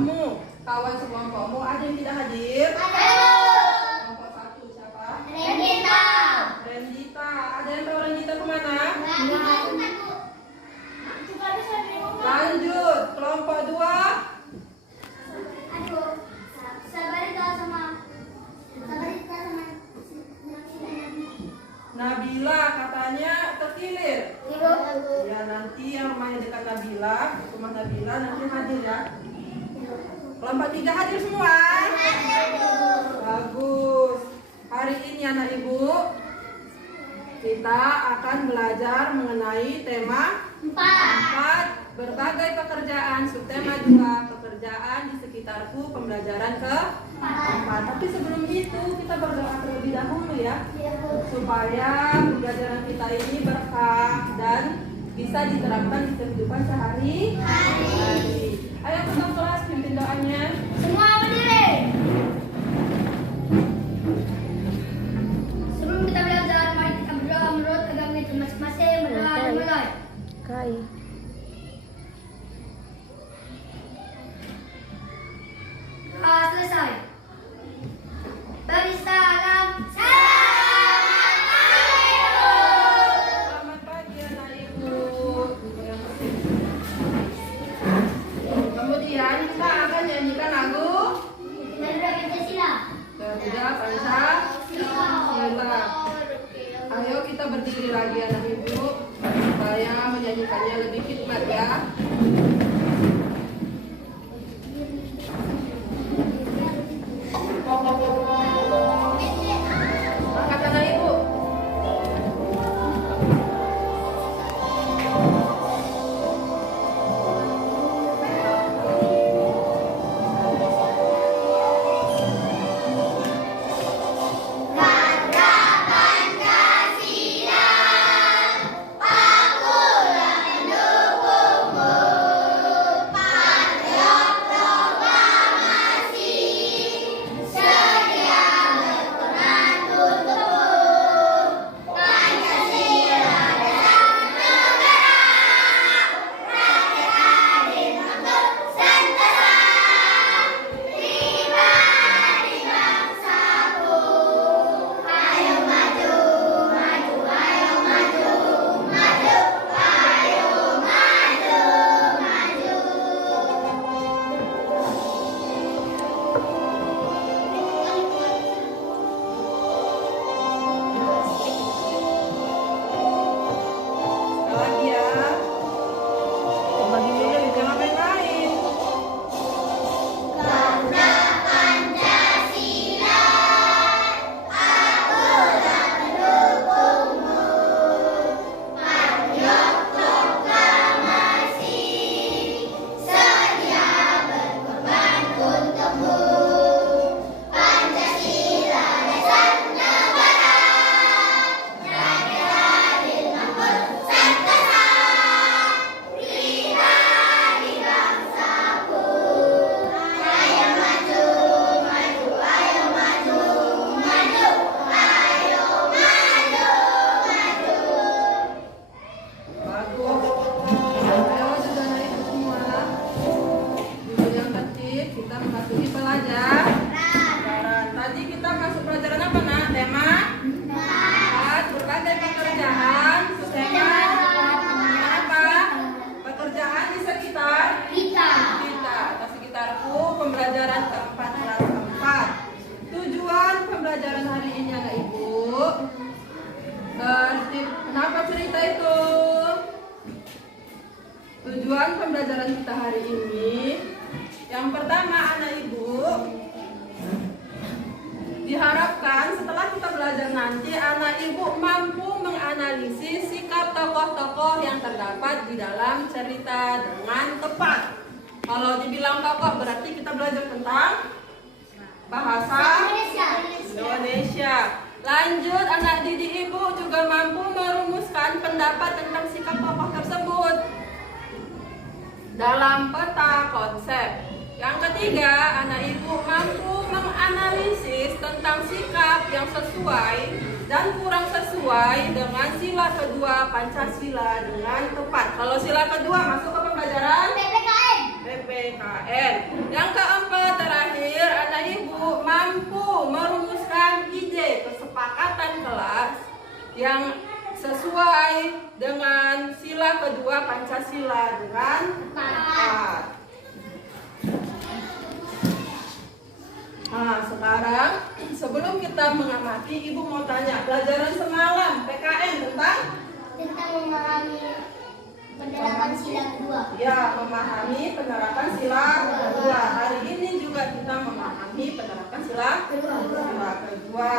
sekolahmu. Kawan sekelompokmu ada yang tidak hadir? Ada. Kelompok 1 siapa? Rendita. Rendita. Ada yang tahu Rendita kemana? Lanjut. Kelompok 2. Nabila katanya terkilir. Ya nanti yang rumahnya dekat Nabila, rumah Nabila nanti hadir ya. Kelompok 3 hadir semua? Bagus. Hari ini anak ibu kita akan belajar mengenai tema 4 berbagai pekerjaan, subtema 2 pekerjaan di sekitarku, pembelajaran ke-4. Tapi sebelum itu kita berdoa terlebih dahulu ya, supaya pembelajaran kita ini berkah dan bisa diterapkan di kehidupan sehari-hari. Ayo kita kelas pimpin doanya. Semua berdiri. Sebelum kita belajar, mari kita berdoa menurut agama itu masing-masing. Berdoa dimulai. Selesai. Beri salam. Selamat pagi anak ibu. Kemudian kita akan nyanyikan lagu Garuda Pancasila. Garuda Pancasila. Ayo kita berdiri lagi anak ibu supaya menyanyikannya lebih khidmat ya. Angkat anak ibu. Kenapa cerita itu? Tujuan pembelajaran kita hari ini, yang pertama anak ibu, diharapkan setelah kita belajar nanti anak ibu mampu menganalisis sikap tokoh-tokoh yang terdapat di dalam cerita dengan tepat. Kalau dibilang tokoh berarti kita belajar tentang bahasa Indonesia. Lanjut, anak didik ibu juga mampu merumuskan pendapat tentang sikap tokoh tersebut dalam peta konsep. Yang ketiga, anak ibu mampu menganalisis tentang sikap yang sesuai dan kurang sesuai dengan sila kedua Pancasila dengan tepat. Kalau sila kedua masuk ke pembelajaran PPKN. Yang keempat terakhir, anak ibu mampu merumuskan ide kesepakatan kelas yang sesuai dengan sila kedua Pancasila dengan tepat. Nah, sekarang sebelum kita mengamati, ibu mau tanya pelajaran semalam PKN tentang memahami penerapan sila kedua. ya, memahami penerapan sila kedua. Hari ini juga kita memahami penerapan sila kedua.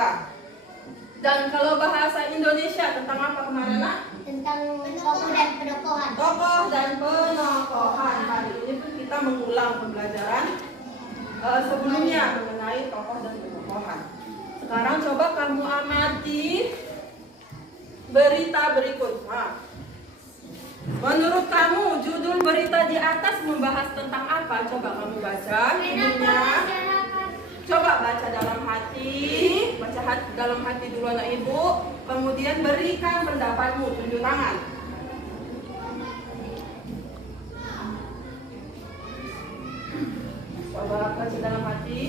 Dan kalau bahasa Indonesia tentang apa kemarin, Nak? Tentang tokoh dan penokohan. Tokoh dan penokohan. Hari ini pun kita mengulang pembelajaran sebelumnya mengenai tokoh dan penokohan. Sekarang coba kamu amati berita berikut. Nah, menurut kamu judul berita di atas membahas tentang apa? Coba kamu baca judulnya. Coba baca dalam hati, dalam hati dulu anak ibu. Kemudian berikan pendapatmu, tunjuk tangan. Coba baca dalam hati.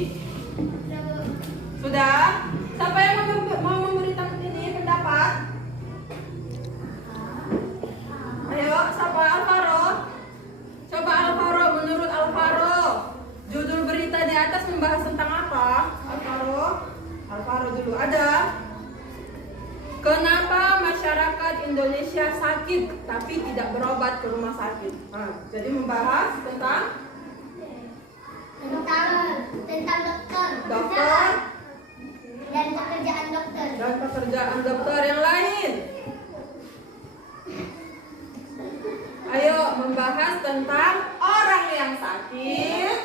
Sudah? Siapa yang mau memberikan ini pendapat? Ayo, siapa? Alvaro. Coba Alvaro, menurut Alvaro, judul berita di atas membahas tentang apa? Alvaro dulu. Ada. Kenapa masyarakat Indonesia sakit tapi tidak berobat ke rumah sakit? Nah, jadi membahas tentang dokter dan pekerjaan dokter. dan pekerjaan dokter yang lain. Ayo membahas tentang orang yang sakit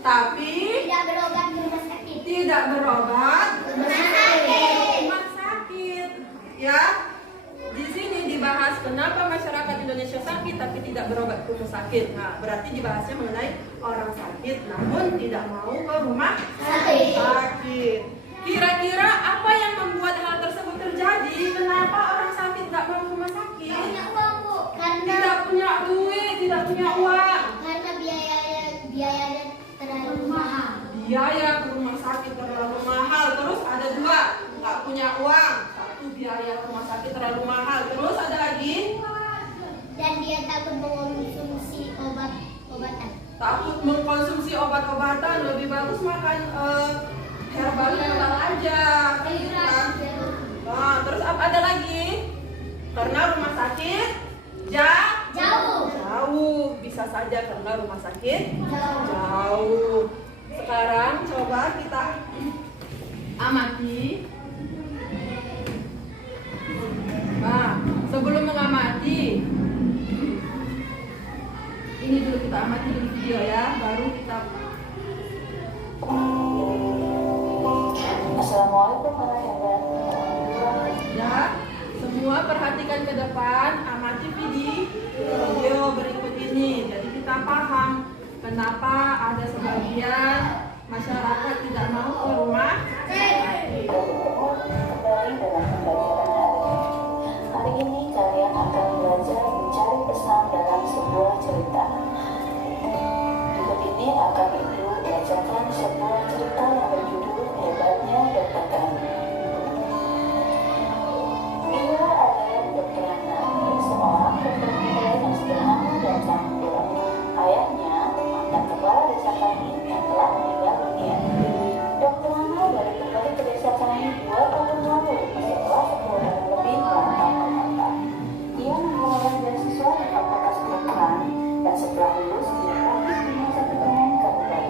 tapi Tidak berobat di rumah sakit. tidak berobat Rumah sakit. rumah sakit. Ya, di sini dibahas kenapa masyarakat Indonesia sakit tapi tidak berobat ke rumah sakit. Nah, berarti dibahasnya mengenai orang sakit namun tidak mau ke rumah sakit. Kira-kira apa yang membuat hal tersebut terjadi? Kenapa orang sakit tidak mau ke rumah sakit? Punya uang, Bu. Tidak punya duit, tidak punya uang. Karena biayanya terlalu mahal. Biaya ke rumah sakit terlalu mahal. Terus ada dua, nggak punya uang. Satu, biaya rumah sakit terlalu mahal. Terus ada lagi, Dan dia takut mengonsumsi obat-obatan. takut mengkonsumsi obat-obatan. Lebih bagus makan herbal aja. Nah, terus ada lagi, karena rumah sakit jauh. Bisa saja karena rumah sakit jauh. Sekarang coba kita amati. Nah, sebelum mengamati, ini dulu kita amati di video ya, baru kita. Assalamualaikum warahmatullahi wabarakatuh. Ya, semua perhatikan ke depan, amati video berikut ini. Jadi kita paham kenapa ada sebagian masyarakat tidak mau ke rumah sakit. Kembali dalam pembelajaran hari ini. Hari ini kalian akan belajar mencari pesan dalam sebuah cerita. Berikut ini akan Ibu bacakan sebuah cerita yang berjudul Hebatnya Dokter Kami. Ia adalah Dokter Nani, seorang dokter muda yang sederhana dan cantik. Ayahnya mantan kepala desa kami yang telah meninggal dunia. Dokter Nana baru kembali ke desa kami 2 tahun lalu setelah 10 tahun lebih merantau. Ia mengelola beasiswa di Fakultas Kedokteran dan setelah lulus dia praktis di rumah sakit umum Kabupaten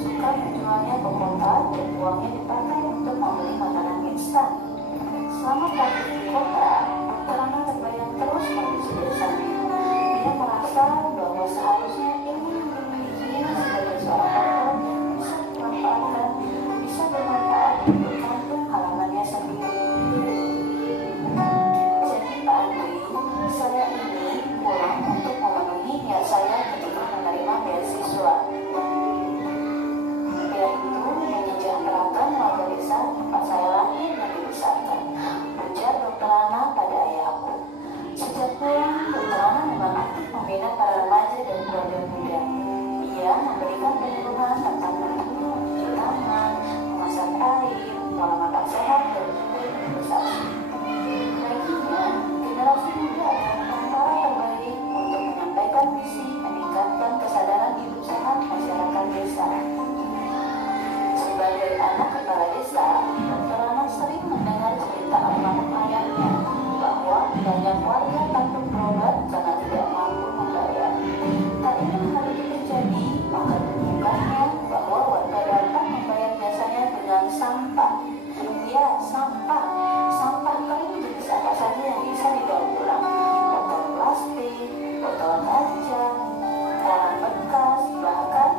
suka menjualnya ke kota dan uangnya dipakai untuk membeli makanan instan. Selama praktik di kota, Dr. Rana terbayang terus kondisi desanya. Dia merasa bahwa seharusnya ilmu yang dimilikinya sebagai seorang dokter bisa bermanfaat untuk kampung halamannya sendiri. Jadi Pak Andri, saya ini pulang untuk memenuhi niat saya ketika menerima beasiswa, yaitu menyejahterakan warga desa tempat saya lahir dan dibesarkan, ujar Dr. Rana pada ayahku. Sejak pulang, Dr. Rana memang aktif membina para remaja dan keluarga muda. Ia memberikan penyuluhan tentang mencuci tangan, memasak air, pola makan sehat, dan juga investasi. Baginya, generasi muda adalah cara terbaik untuk menyampaikan misi meningkatkan kesadaran hidup sehat masyarakat desa. Sebagai anak kepala desa, Dr. Rana sering mendengar cerita almarhum ayahnya bahwa banyak warga takut berobat karena tidak mampu membayar. Tak ingin hal itu terjadi, maka ditemukannya bahwa warga datang membayar jasanya dengan sampah. Ya, sampah. Sampah kayu jenis apa saja yang bisa dibawa pulang. Botol plastik, botol kaca, koran bekas, bahkan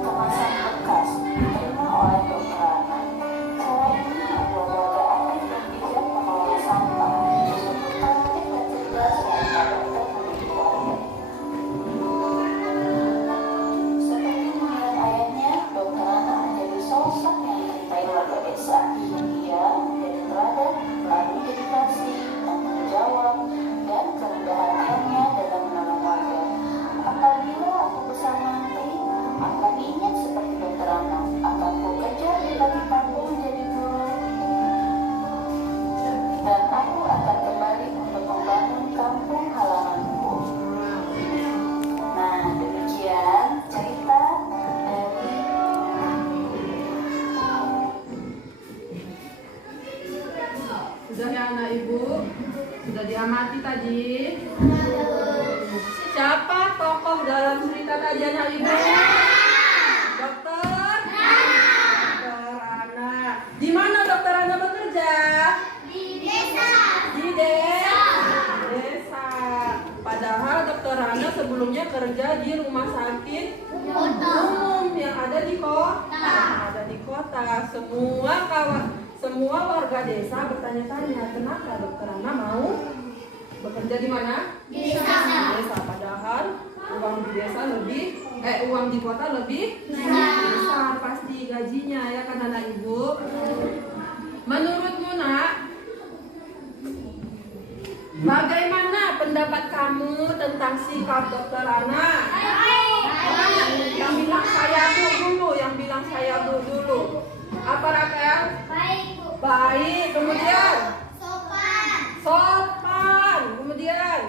kemasan bekas diterima oleh Dr. Rana. Cara ini membuat warga aktif dan bijak mengelola sampah. Sungguh kreatif dan cerdas yang dokter mendidik warga. Seperti mengingat ayahnya, Dr. Rana menjadi sosok yang mencintai warga desa. Ia menjadi teladan, lalu dedikasi, tanggung jawab, dan kerendah hatinya dalam menolong warga. Apabila aku besar nanti, akan ingin seperti Dr. Rana, akan ku kejar di pagi-pagi menjadi guru, dan aku akan kembali untuk membangun kampung halamanku. Nah, demikian cerita dari Sudah ya anak ibu? Sudah diamati tadi? Siapa tokoh dalam cerita tadi anak ibu? Dokter? Dokter Rana. Di mana Dokter Rana bekerja? Di desa. Di desa. Padahal Dokter Rana sebelumnya kerja di rumah sakit umum yang ada di kota. Ada di kota. Semua warga desa bertanya-tanya, kenapa Dokter Rana mau bekerja di mana? Di desa. Di desa. Padahal uang di kota lebih besar pasti gajinya ya kan anak ibu. Menurutmu nak, bagaimana pendapat kamu tentang sikap Dokter Rana? Yang bilang saya bu dulu. Apa Rafael? Baik, Bu. Baik. Kemudian Sopan. Kemudian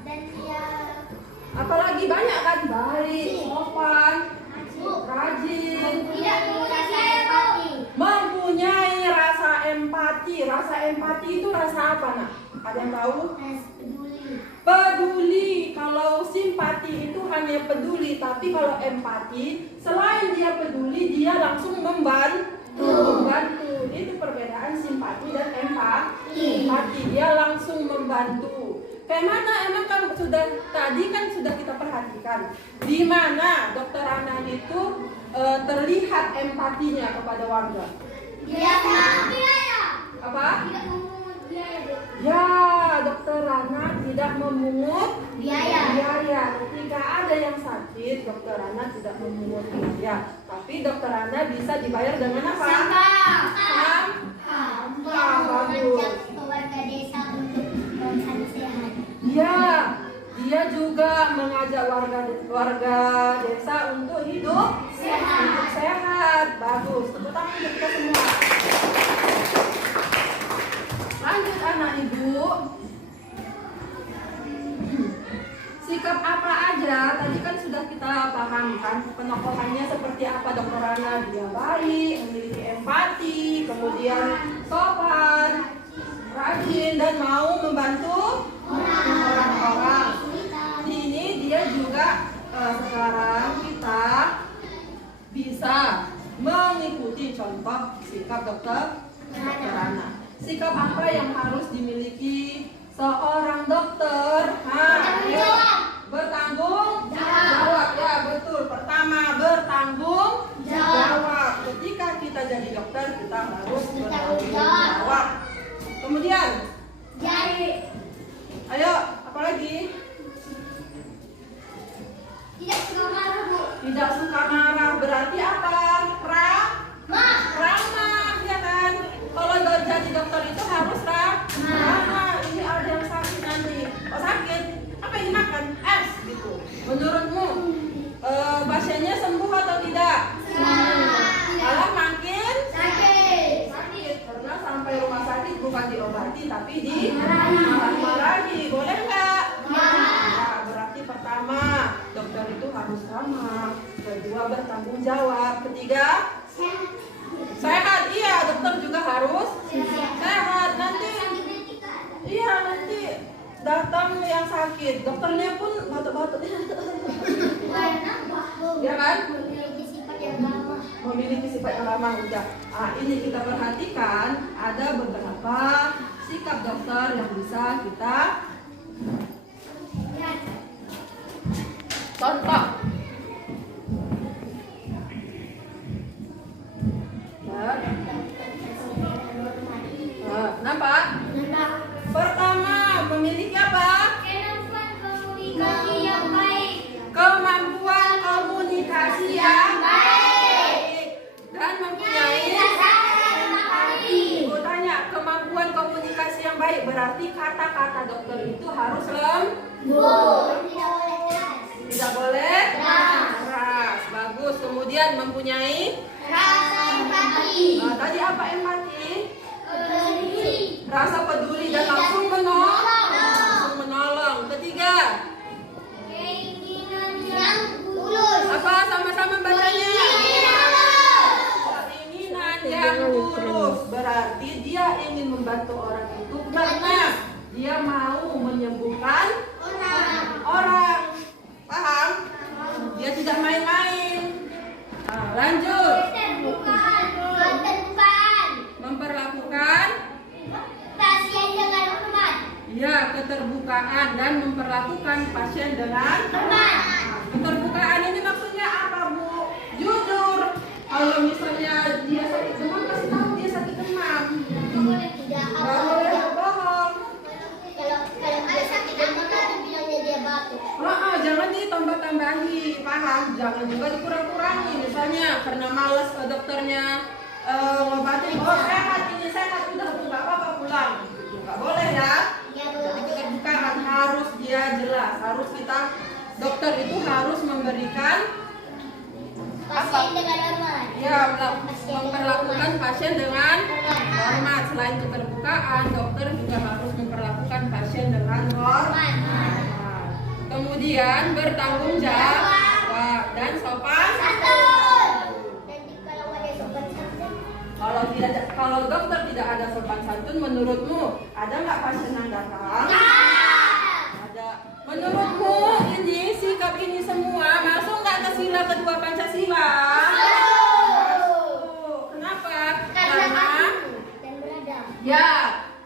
Dan dia apalagi banyak kan? Baik, sopan, rajin, tidak mempunyai empati. mempunyai rasa empati. Rasa empati itu rasa apa nak? Ada yang tahu? Peduli. Peduli. Kalau simpati itu hanya peduli, tapi kalau empati selain dia peduli, dia langsung membantu. Itu perbedaan simpati dan empati. Dia langsung membantu. Kayak mana emang kan tadi sudah kita perhatikan di mana Dokter Rana itu terlihat empatinya kepada warga. Dia biaya. Apa? Tidak memungut biaya, Bu. Ya, Dokter Rana tidak memungut Biaya. Ketika ada yang sakit, Dokter Rana tidak memungut biaya. Tapi Dokter Rana bisa dibayar dengan apa? Sampah. Bagus. Mengajak warga desa untuk makan sehat. Ya, dia juga mengajak warga desa untuk hidup sehat. Bagus. Tepuk tangan untuk kita semua. Lanjut anak ibu. Sikap apa aja tadi kan sudah kita pahamkan penokohannya seperti apa Dokter Rana. Dia baik, memiliki empati, kemudian sopan, rajin dan mau membantu orang-orang. Ini dia juga sekarang kita bisa mengikuti contoh sikap dokter Rana. Sikap apa yang harus dimiliki seorang dokter? Ayo. Bertanggung jawab. Ya, betul. Pertama, bertanggung jawab. Ketika kita jadi dokter, kita harus bertanggung jawab. Kemudian, ayo, apa lagi? Tidak suka marah, Bu. Tidak suka marah berarti apa? Ramah, ya kan? Kalau jadi dokter itu harus ramah. Ini ada yang sakit nanti. Oh sakit? Apa yang dimakan? Es gitu. Menurutmu pasiennya sembuh atau tidak? Malah makin sakit. Karena sampai rumah sakit bukan diobati tapi dimarahi. Boleh nggak? Ya, berarti pertama dokter itu harus ramah. Kedua bertanggung jawab. Ketiga sehat. Iya, dokter juga harus sehat. Nanti datang yang sakit, dokternya pun batuk-batuk. Ya kan? Memiliki sifat yang ramah. Memiliki sifat yang ramah udah. Ini kita perhatikan ada beberapa sikap dokter yang bisa kita contoh. Kenapa? Pertama, memiliki apa? Kemampuan komunikasi yang baik dan mempunyai. Ibu tanya, kemampuan komunikasi yang baik berarti kata-kata dokter itu harus lembut. Tidak boleh keras. Bagus. Kemudian mempunyai Rasa empati. tadi apa empati? Rasa peduli dan langsung menolong. Ketiga, Keinginan yang tulus. apa sama-sama bacanya? Keinginan yang tulus berarti dia ingin membantu orang itu karena dia mau menyembuhkan orang. Paham? Dia tidak main-main. Lanjut. Memperlakukan Pasien dengan hormat. ya keterbukaan dan memperlakukan pasien dengan keterbukaan ini maksudnya apa, Bu? Jujur. Kalau misalnya dia sakit demam, kasih tahu dia sakit demam. Tidak Nggak boleh bohong. kalau dia sakit demam nanti bilangnya dia batuk. Jangan ditambah-tambahi, paham? Jangan juga dikurang-kurangi. Misalnya karena malas ke dokternya ngobatin, sehat ini sehat, udah nggak apa-apa pulang. Nggak boleh ya. Jadi keterbukaan harus dia jelas. Harus kita dokter itu harus memberikan Pasien dengan hormat. ya memperlakukan pasien dengan hormat. Selain keterbukaan, dokter juga harus memperlakukan pasien dengan hormat. Kemudian bertanggung jawab dan sopan. Nanti kalau ada sopan santun, Kalau dokter tidak ada sopan santun, menurutmu ada nggak pasien yang datang? Ada. Menurutmu ini sikap ini semua masuk nggak ke sila kedua Pancasila? Masuk. Kenapa? Karena dan beradab. ya,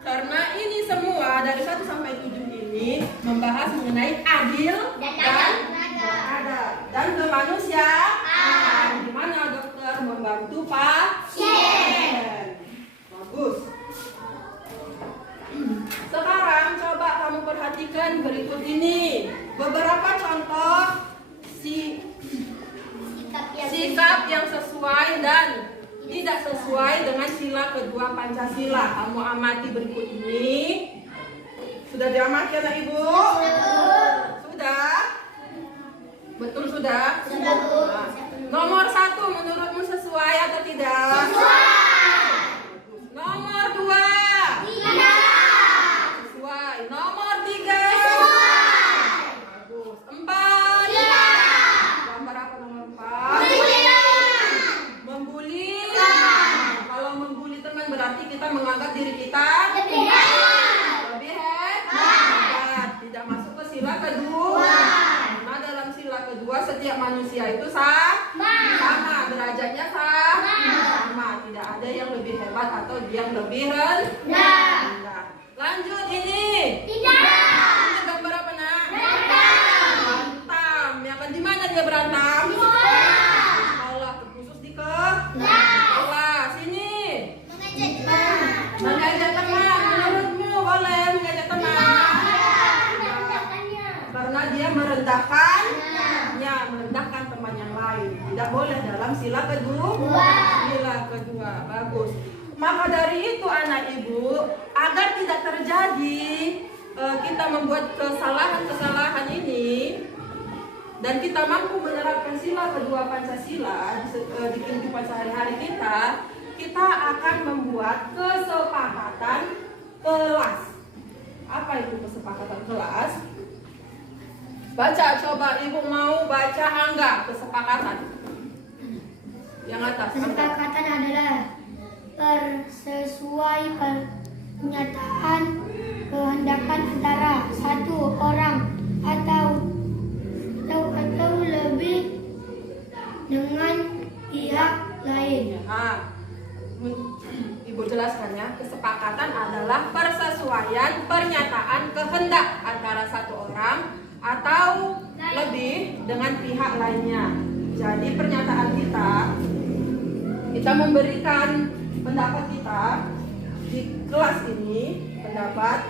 karena ini semua dari 1 sampai 7 ini membahas mengenai adil dan beradab dan kemanusiaan. Di mana dokter membantu pasien. Bagus. Sekarang coba kamu perhatikan berikut ini beberapa contoh sikap yang sesuai dan tidak sesuai dengan sila kedua Pancasila. Kamu amati berikut ini. Sudah diamati anak ibu? Sudah? Betul sudah? Sudah, Bu. Nah, nomor 1 menurutmu sesuai atau tidak? Nomor 2 sesuai. Nomor 3 bagus. 4 gambar apa nomor 4? Membuli. Kalau membuli teman berarti kita menganggap diri kita lebih hebat. Tidak masuk ke sila kedua. Karena dalam sila kedua setiap manusia itu sama derajatnya. derajatnya sama, tidak ada yang lebih hebat atau yang lebih rendah. Lanjut ini. Ini gambar apa nak? Berantem. Ya kan di mana dia berantem? Di sekolah. Khusus di kelas. Ini. Mengajak teman. Menurutmu boleh mengajak teman? Karena dia merendahkan teman yang lain. Tidak boleh dalam sila kedua. Bagus. Maka dari itu anak ibu, agar tidak terjadi kita membuat kesalahan ini dan kita mampu menerapkan sila kedua Pancasila di kehidupan sehari-hari kita akan membuat kesepakatan kelas. Apa itu kesepakatan kelas? Baca, coba ibu mau baca enggak kesepakatan? Yang atas. Kesepakatan adalah sesuai pernyataan kehendakan antara satu orang atau lebih dengan pihak lain. Ibu jelaskan ya, kesepakatan adalah persesuaian pernyataan kehendak antara satu orang atau lebih dengan pihak lainnya. Jadi pernyataan kita memberikan pendapat kita di kelas ini, pendapat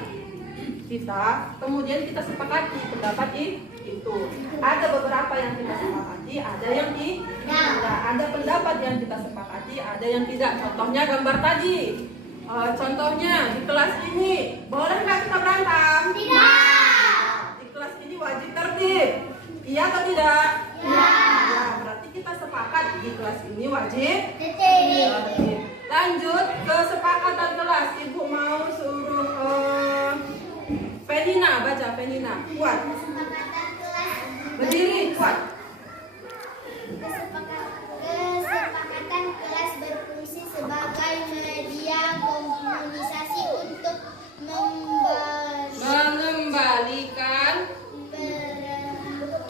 kita, kemudian kita sepakati pendapat itu. Ada beberapa yang kita sepakati, ada yang tidak. Ada pendapat yang kita sepakati, ada yang tidak. Contohnya gambar tadi. Contohnya di kelas ini, boleh nggak kita berantem? Tidak. Di kelas ini wajib tertib. Iya atau tidak? Ya. Berarti kita sepakat di kelas ini wajib tertib. Lanjut kesepakatan kelas. Ibu mau suruh Penina baca. Penina kuat. Kesepakatan kelas. Berdiri kuat. Kesepakatan kelas berfungsi sebagai media komunikasi untuk mengembalikan peran murid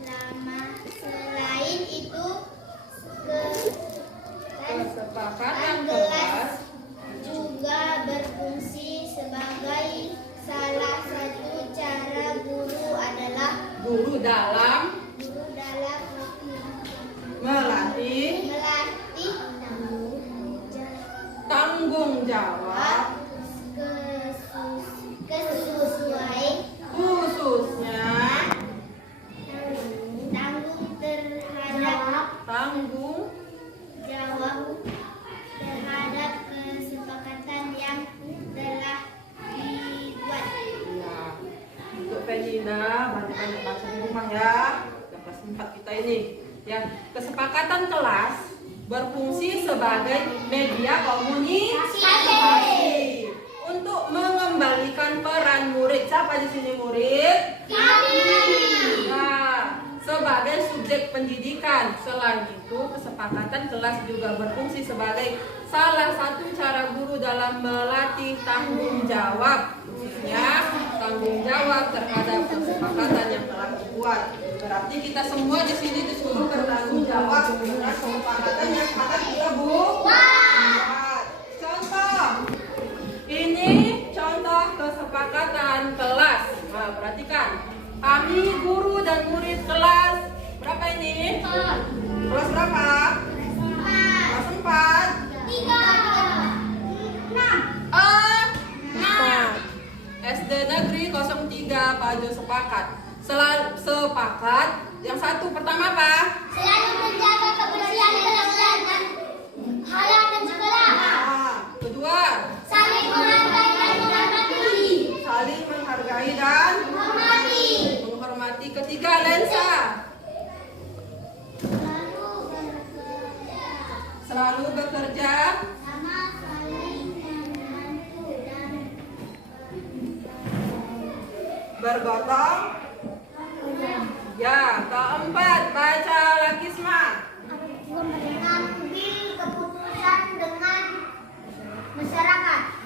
sebagai subjek pendidik. Selain itu, kesepakatan kelas juga berfungsi sebagai salah satu cara guru dalam melatih tanggung jawab khususnya tanggung jawab terhadap kesepakatan yang telah dibuat. ya. Untuk Penina banyak-banyak baca di rumah ya. Yang kelas 4 kita ini ya. Kesepakatan kelas berfungsi sebagai media komunikasi untuk mengembalikan peran murid. Siapa di sini murid? Kami. Nah, sebagai subjek pendidikan. Selain itu, kesepakatan kelas juga berfungsi sebagai salah satu cara guru dalam melatih tanggung jawab, khususnya tanggung jawab terhadap kesepakatan yang telah dibuat. Berarti kita semua di sini disuruh bertanggung jawab dengan kesepakatan yang telah kita buat. Contoh, ini contoh kesepakatan kelas. Nah, perhatikan. Kami guru dan murid kelas berapa ini? Kelas berapa? Kelas 4. 6. SD Negeri 03 Pak Jo sepakat. Sepakat. Yang satu pertama apa? Selalu menjaga kebersihan kelas dan halaman sekolah. Kedua, Saling menghargai dan menghormati. saling menghargai dan menghormati. Ketiga, lensa. Selalu bekerja Sama saling membantu dan bergotong. Ya, keempat, baca Lakisma. mengambil keputusan dengan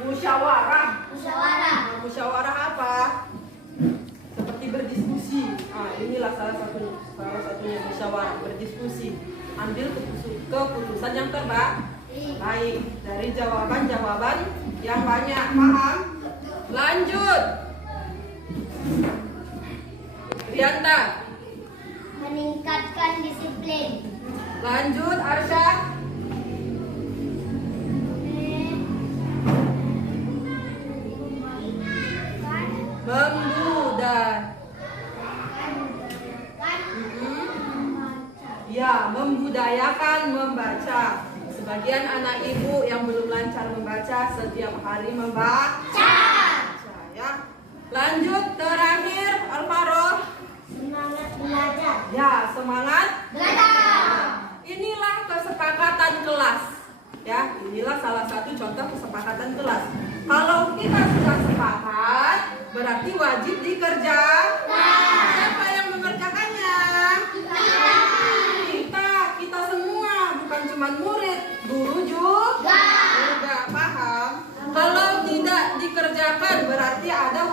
Musyawarah. Musyawarah. Nah, musyawarah apa? Seperti berdiskusi. Inilah salah satunya musyawarah, berdiskusi. Ambil keputusan yang terbaik dari jawaban-jawaban yang banyak. Paham? Lanjut. Rianta. Meningkatkan disiplin. Lanjut, Arsya. Membudayakan membaca. Sebagian anak ibu yang belum lancar membaca setiap hari membaca. Ya. Lanjut, terakhir, Alvaro. Semangat belajar. Ya, semangat Belajar. Inilah kesepakatan kelas. Ya, inilah salah satu contoh kesepakatan kelas. Kalau kita sudah sepakat, berarti wajib dikerjakan. Siapa yang mengerjakannya? Kita semua, bukan cuma murid, guru juga. Paham? Kalau tidak dikerjakan, berarti ada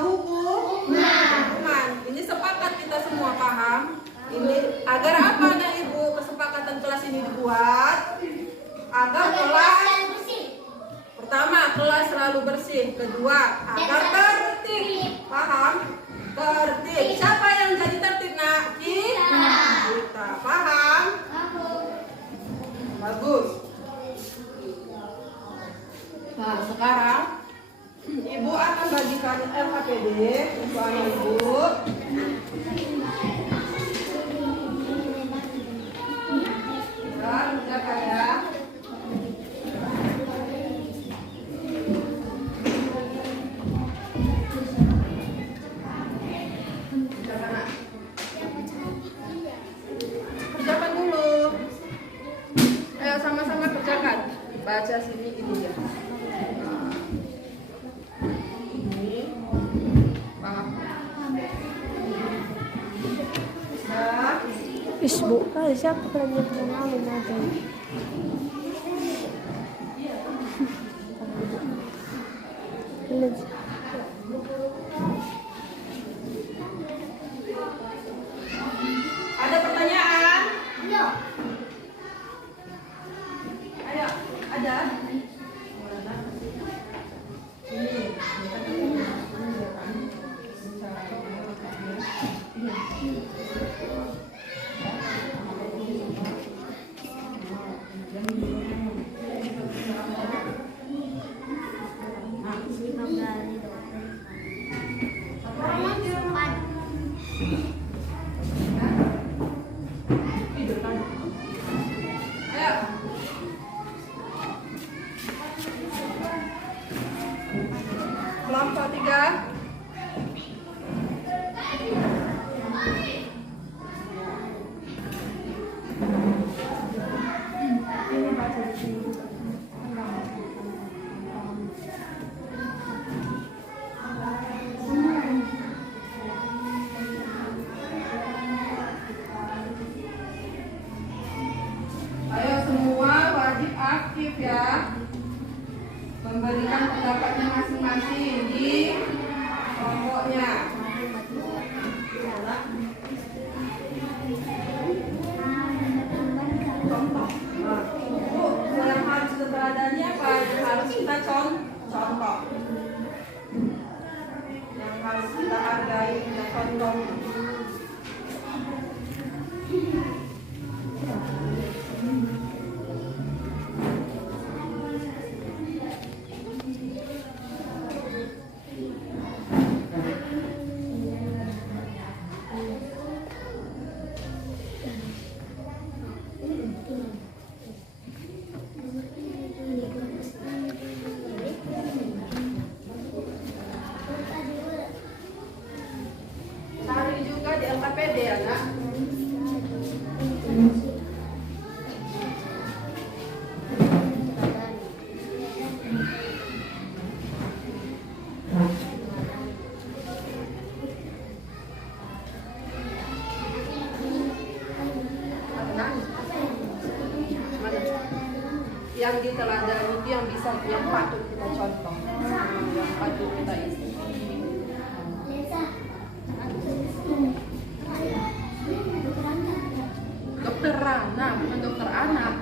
hukuman. Ini sepakat kita semua, paham? Ini agar apa, anak ibu, kesepakatan kelas ini dibuat? Agar kelas pertama, kelas selalu bersih. Kedua, agar tertib. Paham? Tertib. Siapa yang jadi tertib, nak? Kita. Paham? Bagus. Nah, sekarang ibu akan bagikan LKPD untuk anak ibu. Kerjakan ya. Kerjakan dulu. Ayo sama-sama kerjakan. Baca sini ini ya. Ini paham? Nah. Facebook kali siapa pelajar mengalami nanti? Ada pertanyaan? Ayo, ada? Ayo. Kelompok 3. Ini baca di sini juga. Ayo semua wajib aktif ya. Memberikan pendapatnya masing-masing di kelompoknya. Contoh. Bu, yang harus keberadaannya apa? Yang harus kita contoh. Yang harus kita hargai, kita contoh. Cari juga yang diteladani itu yang bisa, yang patut kita contoh, yang patut kita isi. Dokter Rana, bukan dokter anak.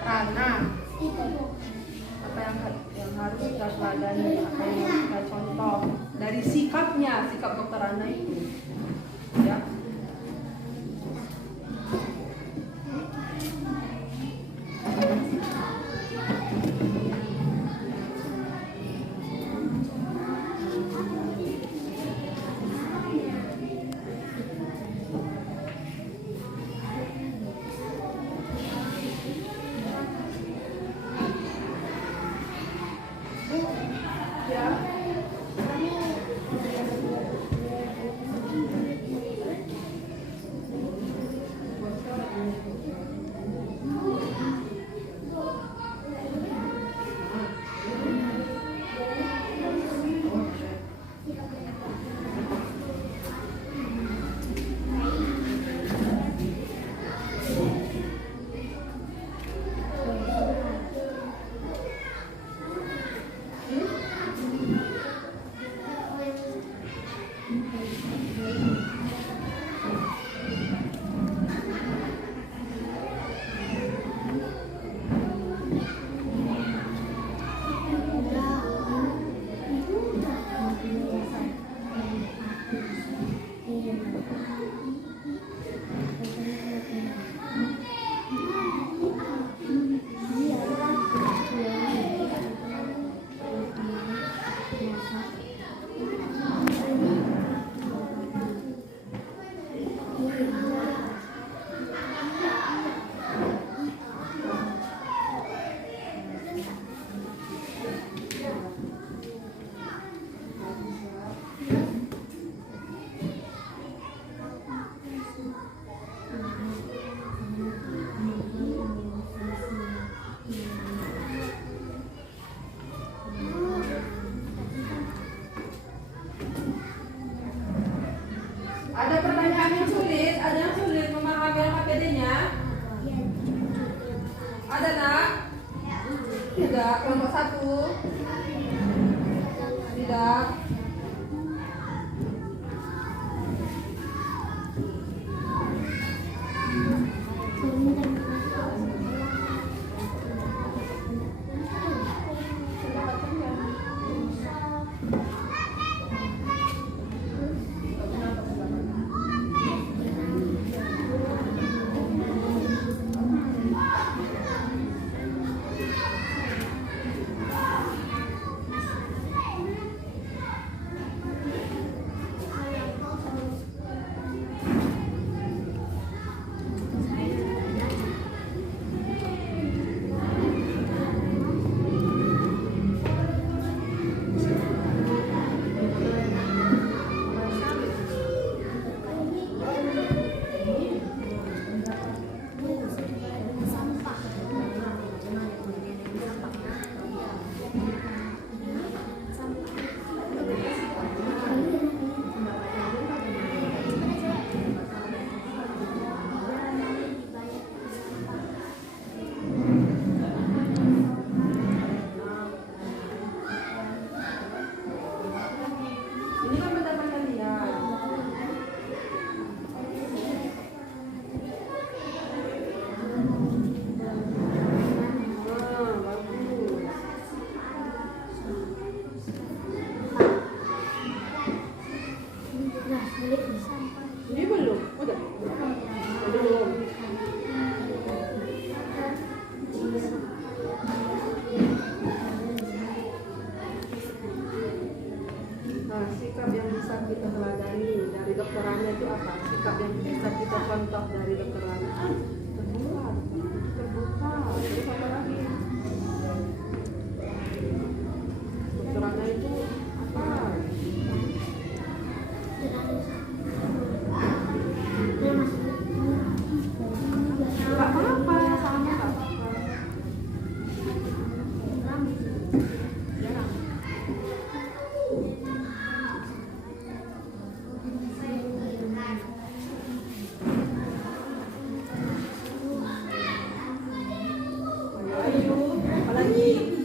Rana. Apa yang harus kita teladani, apa yang harus kita contoh dari sikapnya, sikap dokter Rana itu, ya. Ada pertanyaan yang sulit, ada yang sulit memahami APD-nya? Ada nak? Tidak, kelompok 1. Tidak. lagi.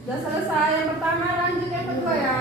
Sudah selesai yang pertama, lanjut yang kedua ya.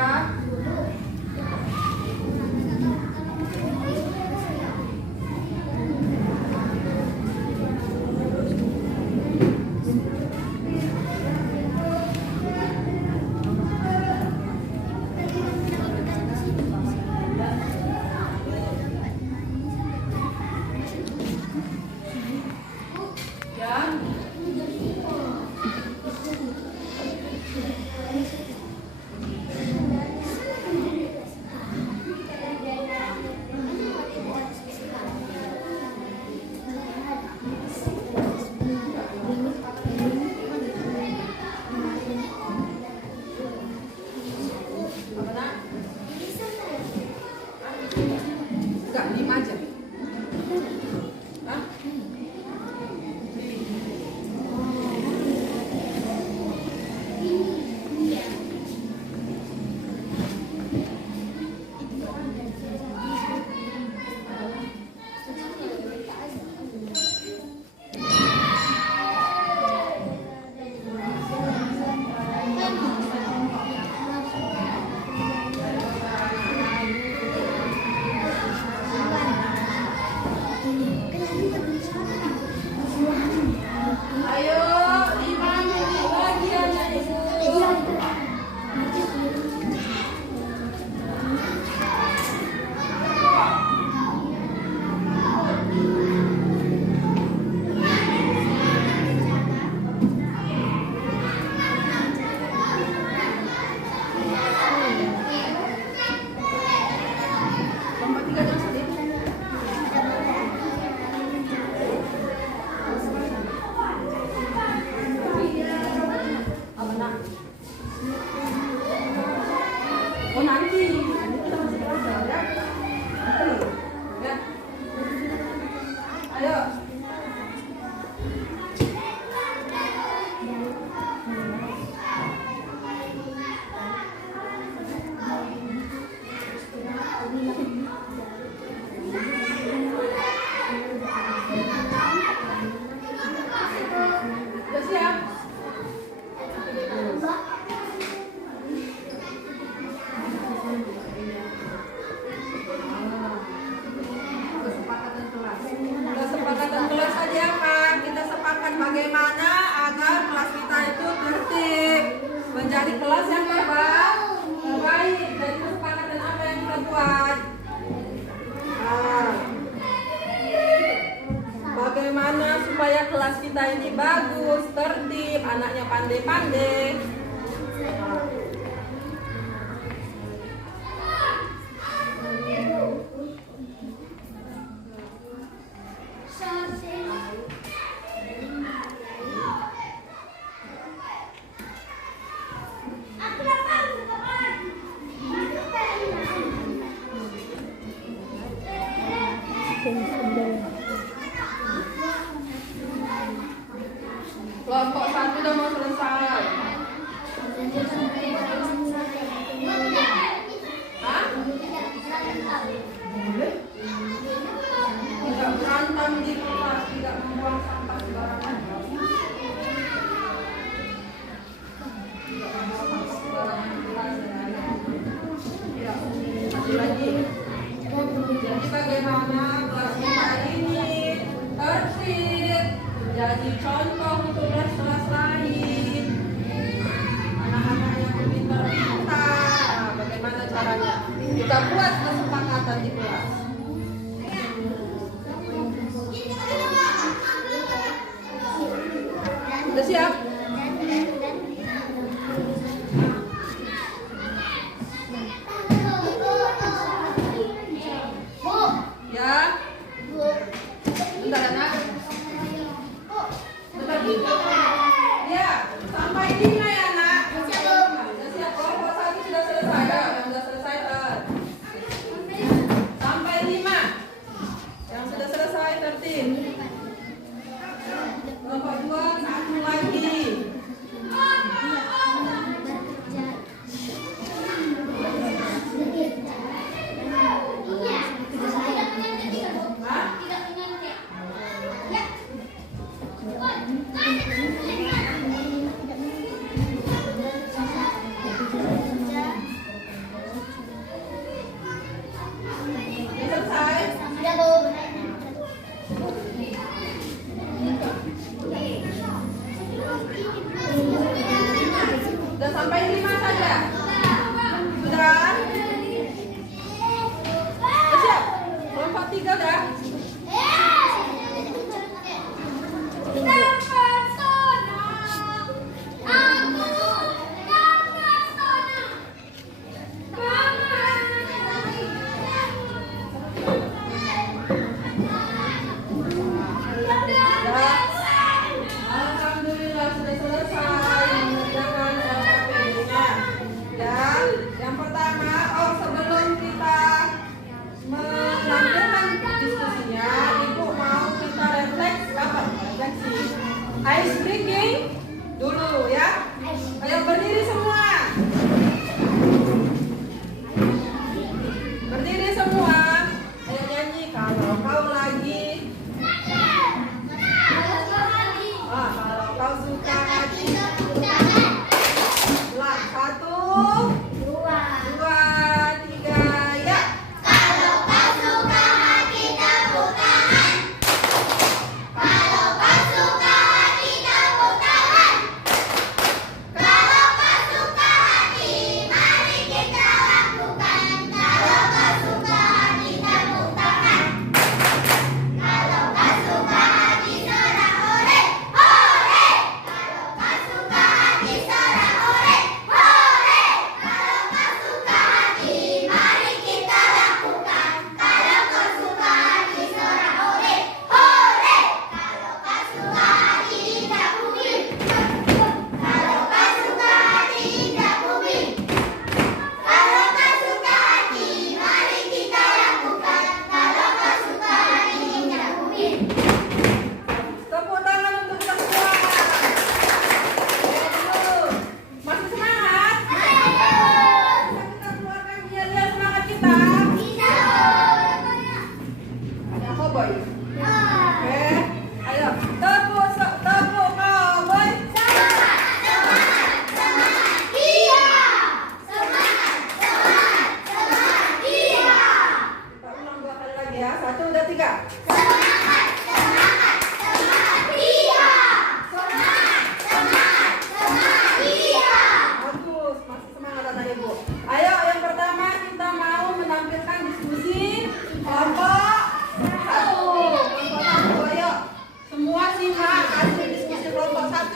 Enggak, 5 aja. Hah? Ayo, 5 menit lagi anak ibu. Lompat 3 jangan sedih. Apa nak? Oh nanti kita masih belajar ya. Nanti, ya. Ayo. Udah siap? Kesepakatan kelas saja kan, kita sepakat bagaimana agar kelas kita itu tertib, menjadi kelas yang terbaik. Dari kesepakatan apa yang kita buat? Nah, bagaimana supaya kelas kita ini bagus, tertib, anaknya pandai-pandai. Nah. Kelompok 1 udah mau selesai. Hah? Boleh? Tidak berantem di kelas, tidak membuang sampah sembarangan. Tidak membuang sampah sembarangan di kelas ya. Satu lagi. Jadi bagaimana kelas kita ini tertib, jadi contoh untuk kelas-kelas lain. Anak-anak yang pintar-pintar. Nah, bagaimana caranya? Kita buat kesepakatan di kelas. Udah siap? Ya? Bentar anak. Bentar. Ya, sampai 5 ya nak. Sudah siap, kelompok 1 sudah selesai. Ya, yang sudah selesai sampai 5. Yang sudah selesai tertib. Kelompok 2 1 lagi.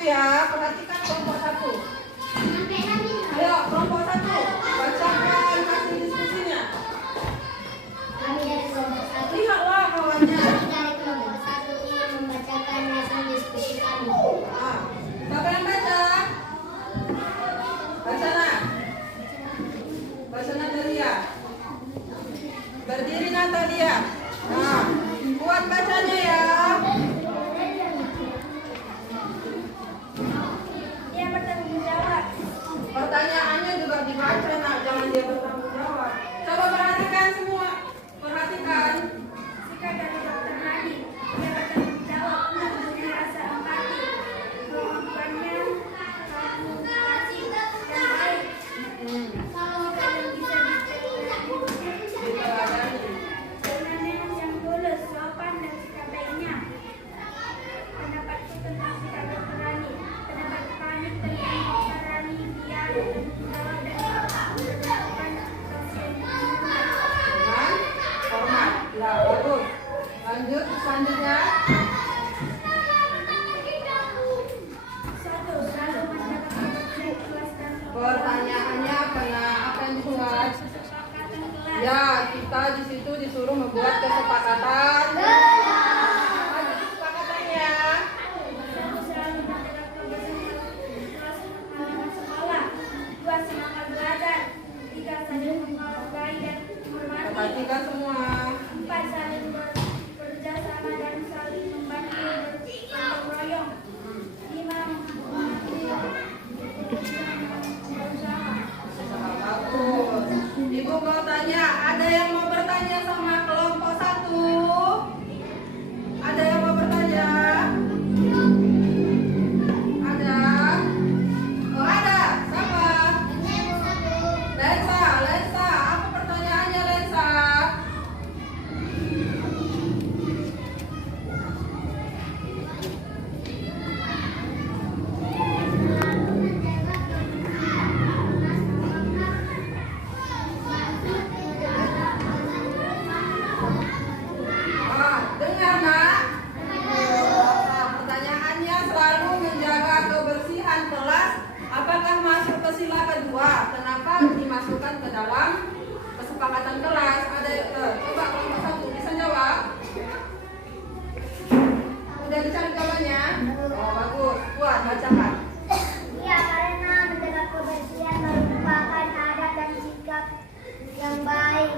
ya, perhatikan kelompok 1. Ayo, kelompok 1, bacakan hasil diskusinya. Kami dari kelompok 1. Lihatlah kawannya. Kami dari kelompok 1 ingin membacakan hasil diskusi kami. Nah, siapa yang baca? Baca nak. Baca Natalia. Berdiri Natalia. Nah, kuat bacanya ya. Dia bertanggung jawab. Pertanyaannya juga dibaca nak, jangan dia bertanggung jawab. Coba perhatikan semua. Perhatikan. Sikap dari Dr. Nadi. Dia bertanggung jawab untuk memberi rasa empati. Kemampuannya komunikasi dan baik. Kalau kalian bisa Diteladani. Fernandes yang tulus, sopan dan sikap baiknya. Pendapatku tentang sikap Dr. Rani. Pendapat kami tentang Dr. Rani dia bertanggung jawab dan melakukan pasien Dengan hormat. Ya, bagus. Lanjut selanjutnya. satu selalu masyarakat kelas dan Pertanyaannya apa nak? Apa yang dibuat? kesepakatan kelas. Ya, kita di situ disuruh membuat kesepakatan. Apa kesepakatannya? Satu selalu menjaga kebersihan kelas halaman sekolah. Dua semangat belajar. Tiga saling menghargai dan menghormati. Perhatikan semua. Empat saling bekerja sama dan saling membantu bergotong royong. Lima menghormati berusaha. Bagus. Ibu mau tanya, ada yang mau bertanya sama kelompok 1? Ada yang mau bertanya? Ada? Oh ada, siapa? Lensa, Lensa, apa pertanyaannya Lensa? Dengar nak? Pertanyaannya selalu menjaga kebersihan kelas. Apakah masuk ke sila kedua? Kenapa dimasukkan ke dalam kesepakatan kelas? Ada coba kelompok 1 bisa jawab? Udah dicari jawabannya? Oh bagus, kuat bacakan. Ya, karena menjaga kebersihan merupakan adat dan sikap yang baik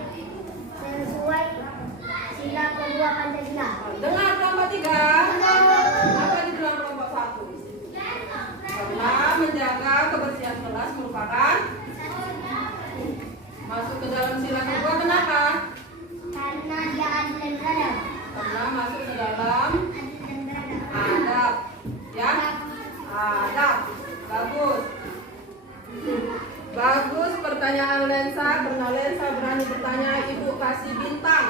sesuai sila kedua Pancasila. Dengar kelompok 3. Apa dibilang kelompok 1? Karena menjaga kebersihan kelas merupakan masuk ke dalam sila kedua. Kenapa? Karena dia adil dan beradab. Karena masuk ke dalam Adil dan beradab. adab. Ya? Adab. Bagus. Bagus pertanyaan Lensa. Karena Lensa berani bertanya, Ibu kasih bintang.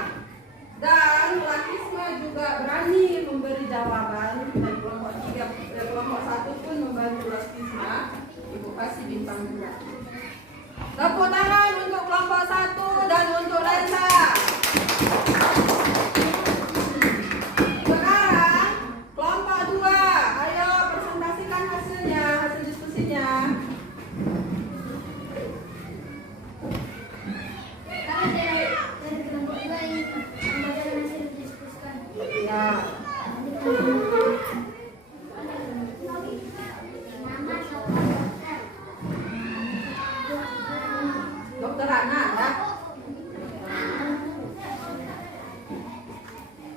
Dan Lakisma juga berani memberi jawaban. Dan kelompok 3, kelompok 1 pun membantu Lakisma. Ibu kasih bintang juga. Tepuk tangan untuk kelompok 1 dan untuk Lensa. Sekarang kelompok 2, ayo presentasikan hasilnya, hasil diskusinya. Kami dari kelompok 2 ingin membacakan hasil diskusikan. Ya. Nama dokter. Dokter Hana ya.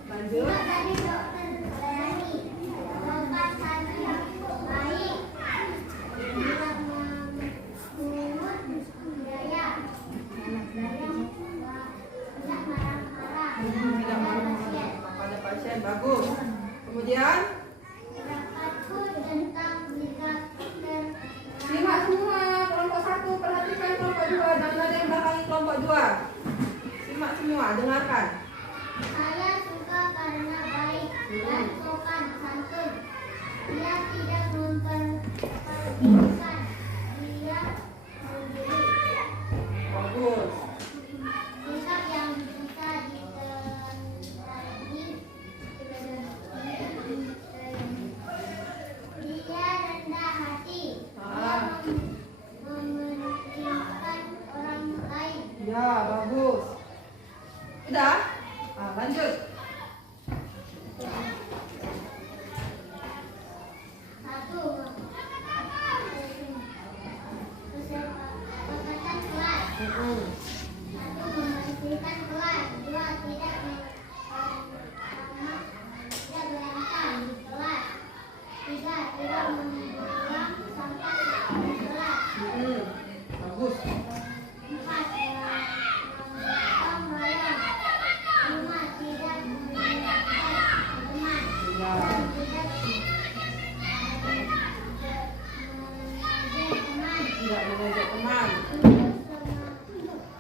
Lanjut. Dari dokter Rani. Obat satu yang baik. Tidak memungut biaya. Tidak marah-marah. Tidak mau pada pasien bagus. Kemudian Pendapatku tentang sikap dokter. simak semua kelompok 1 perhatikan kelompok 2 dan ada yang belakangi kelompok 2. Simak semua, dengarkan. Saya suka karena baik dan sopan santun. Dia tidak memperhatikan. Dia mandiri. Bagus. Sikap yang bisa diterapkan. Dia Ya. Tidak mengajak teman.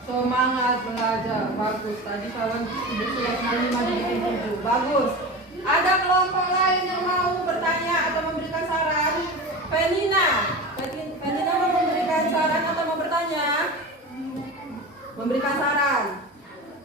Semangat belajar. Bagus. Tadi kawan ibu sudah menerima di bikin 7. Bagus. Ada kelompok lain yang mau bertanya atau memberikan saran? Penina mau memberikan saran atau mau bertanya? Memberikan saran.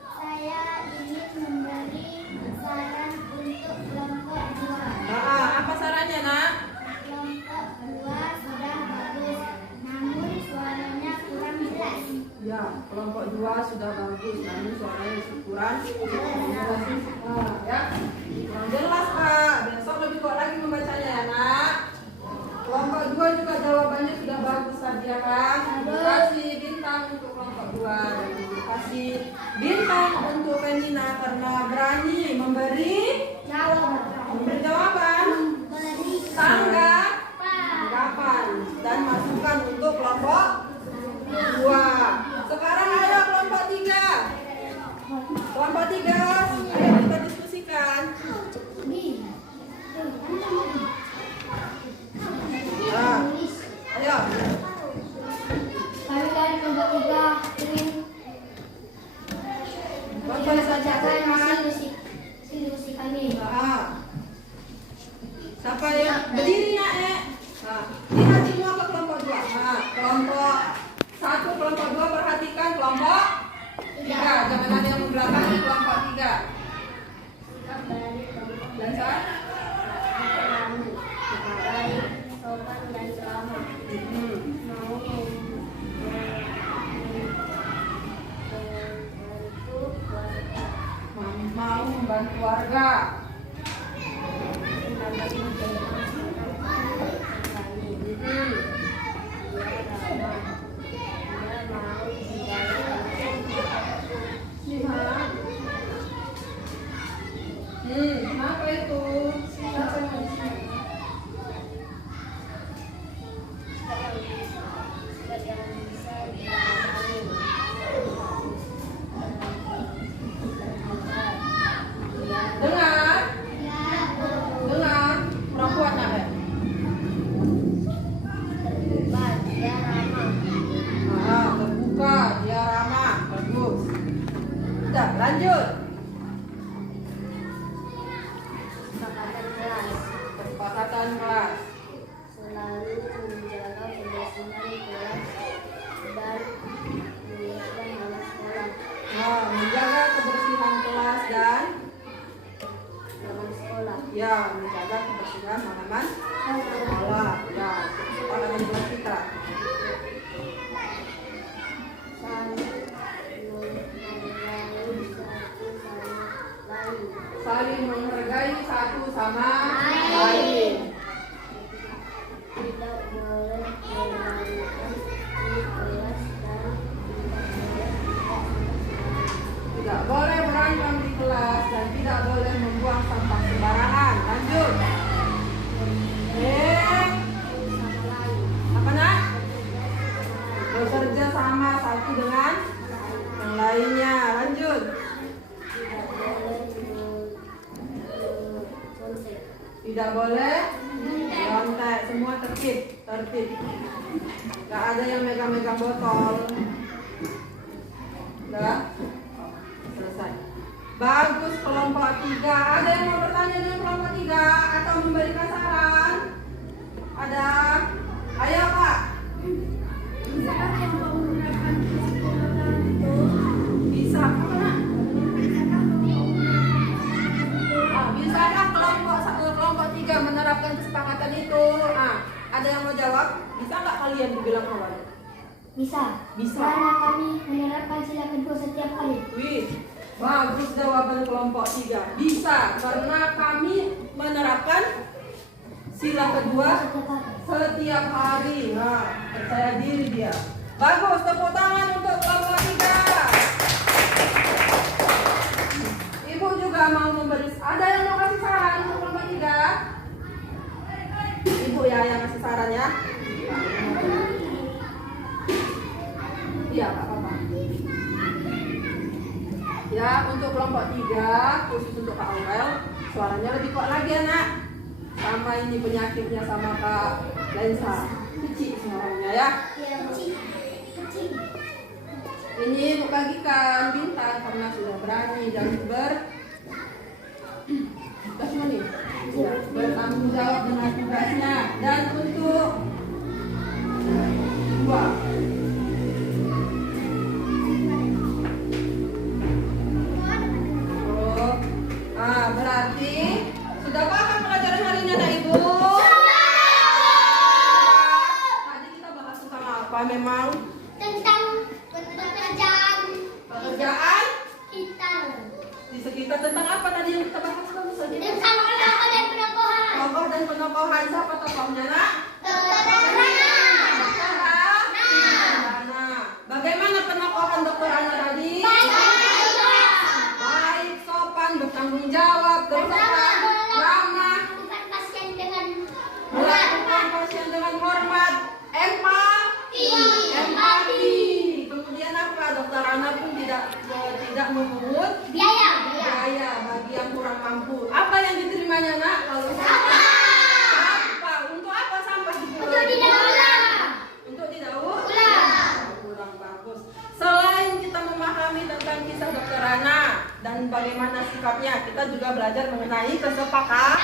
Saya ingin memberi saran untuk kelompok 2. Apa sarannya, Nak? Kelompok 2 sudah bagus, namun suaranya kurang jelas. Ya, kelompok 2 sudah bagus, namun suaranya kurang jelas. Ya, kurang jelas, Kak. Besok lebih kuat lagi membacanya ya, Nak. Kelompok 2 juga jawabannya sudah bagus tadi ya kan? Kasih bintang untuk kelompok 2 dan kasih bintang untuk Penina karena berani memberi jawaban, tanggapan dan masukan untuk kelompok 2. Sekarang ayo kelompok 3. Kelompok 3, ayo kita diskusikan. Ayo. Kami dari kelompok 3 ingin Baca diskusi kami. Siapa yang berdiri nak? Lihat semua ke kelompok 2. Kelompok 1, kelompok 2 perhatikan kelompok 3. Jangan ada yang membelakangi kelompok 3. Dan saya? Sopan dan selamat. Mau membantu warga. Kenapa itu? Dengar, kurang kuat nak? Terbuka, dia ramah, bagus. Sudah, lanjut. Kesepakatan kelas. Selalu menjaga kebersihan kelas dan menyiapkan anak sekolah. Menjaga kebersihan kelas dan Sekolah. ya menjaga kebersihan halaman sekolah. Ya, kesepakatan kelas kita. Saling menghargai satu sama lain. Tidak boleh melarikan di kelas dan Tidak boleh berantem di kelas dan tidak boleh membuang sampah sembarangan. Lanjut. Apa nak? Bekerja sama satu dengan yang lainnya. Lanjut. Tidak boleh nyontek, semua tertib. Gak ada yang megang-megang botol. Udah? Selesai. Bagus kelompok 3. Ada yang mau bertanya dengan kelompok 3 atau memberikan saran? Ada? Ayo Kak. Bisa. Apa nak? Bisakah kelompok 3 menerapkan kesepakatan itu? Ada yang mau jawab? Bisa nggak kalian dibilang kawan? Bisa. Karena kami menerapkan sila kedua setiap hari. Wih, bagus jawaban kelompok 3. Bisa, karena kami menerapkan sila kedua setiap hari. Percaya diri dia. Bagus, tepuk tangan untuk kelompok 3. Ibu juga mau memberi. Ada yang mau kasih saran untuk kelompok 3? Ibu ya yang kasih saran ya. Iya, Pak Papa. Ya, untuk kelompok 3 khusus untuk Kak Aurel, suaranya lebih kuat lagi anak. ini penyakitnya sama Kak Lensa. Kecil semuanya ya. Ini Ibu bagikan bintang karena sudah berani dan bertanggung jawab dengan tugasnya. Dan untuk dua. Berarti sudah paham pelajaran hari ini anak Ibu? Tadi kita bahas tentang apa memang? Tentang pekerjaan Pekerjaan di sekitar. Tentang apa tadi yang kita bahas? Kamu saja. tentang tokoh dan penokohan. Tokoh dan penokohan. Siapa tokohnya, Nak? Bagaimana penokohan Dokter Ana tadi? Baik, sopan, bertanggung jawab, bersopan, ramah, Melakukan pasien dengan melakukan pasien dengan hormat, empati. Kemudian apa? Dokter Ana pun tidak memungut biaya. biaya bagi yang kurang mampu. Apa yang diterimanya, Nak? Kalau sampah. Untuk apa sampah dipungut? Untuk didaur ulang. Untuk didaur Ulang. kurang bagus. Selain kita memahami tentang kisah Dokter Ana dan bagaimana sikapnya, kita juga belajar mengenai kesepakatan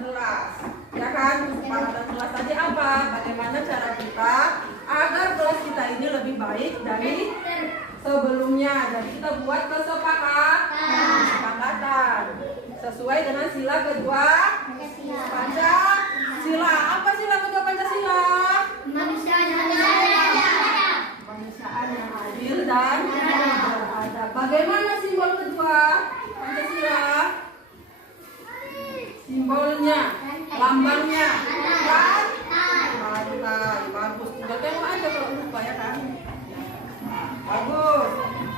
kelas. Ya kan? Kesepakatan kelas tadi apa? Bagaimana cara kita agar kelas kita ini lebih baik dari sebelumnya. Jadi kita buat kesepakatan sesuai dengan sila kedua Pancasila. Apa sila kedua Pancasila? Kemanusiaan yang beradab. Kemanusiaan yang adil dan beradab. Bagaimana simbol kedua Pancasila? Simbolnya, lambangnya, pantai. Bagus. Tinggal tengok aja kalau lupa ya kan. Bagus.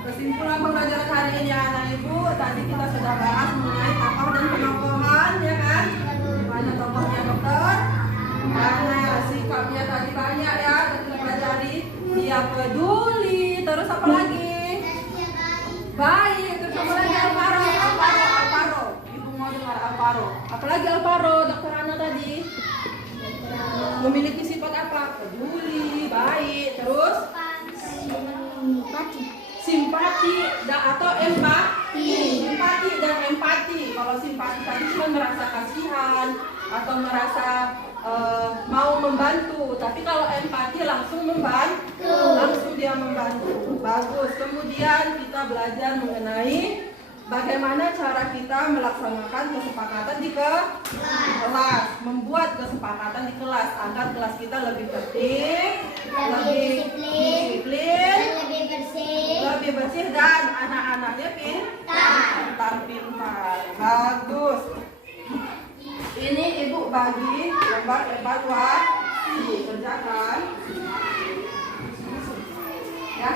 Kesimpulan pembelajaran hari ini anak Ibu, tadi kita sudah bahas mengenai tokoh dan penokohan ya kan. Mana tokohnya Dokter Ana, sikapnya tadi banyak ya kita pelajari. Dia peduli, terus apa lagi? Baik, terus apa lagi? Alvaro. Ibu mau dengar Alvaro. Apalagi Alvaro, Dokter Ana tadi memiliki sifat apa? Peduli, baik, terus simpati atau simpati dan empati. Kalau simpati tadi cuma merasa kasihan atau merasa mau membantu, tapi kalau empati langsung membantu, langsung dia membantu. Bagus. Kemudian kita belajar mengenai bagaimana cara kita melaksanakan kesepakatan di kelas, membuat kesepakatan di kelas agar kelas kita lebih tertib, lebih disiplin, lebih bersih dan anak-anaknya pintar. Bagus. Ini Ibu bagi lembar evaluasi, kerjakan. Ya.